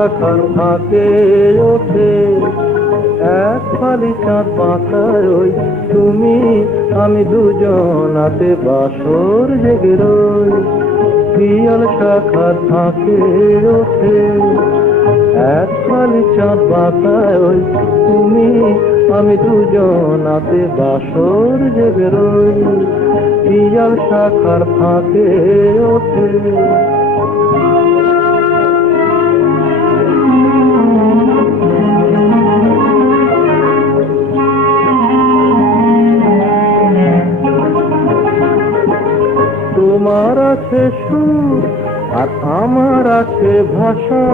শাখার ফাঁকে ওঠে এক ফালি চাঁদ পাতায় ওই তুমি আমি দুজনাতে বাসর জেগে রই। পিয়াল শাখার ফাঁকে ওঠে এক ফালি চাঁদ পাতায় ওই তুমি আমি দুজনাতে বাসর জেগে রই। পিয়াল শাখার ফাঁকে ওঠে। তোমার আছে সুর আর আমার আছে ভাষা,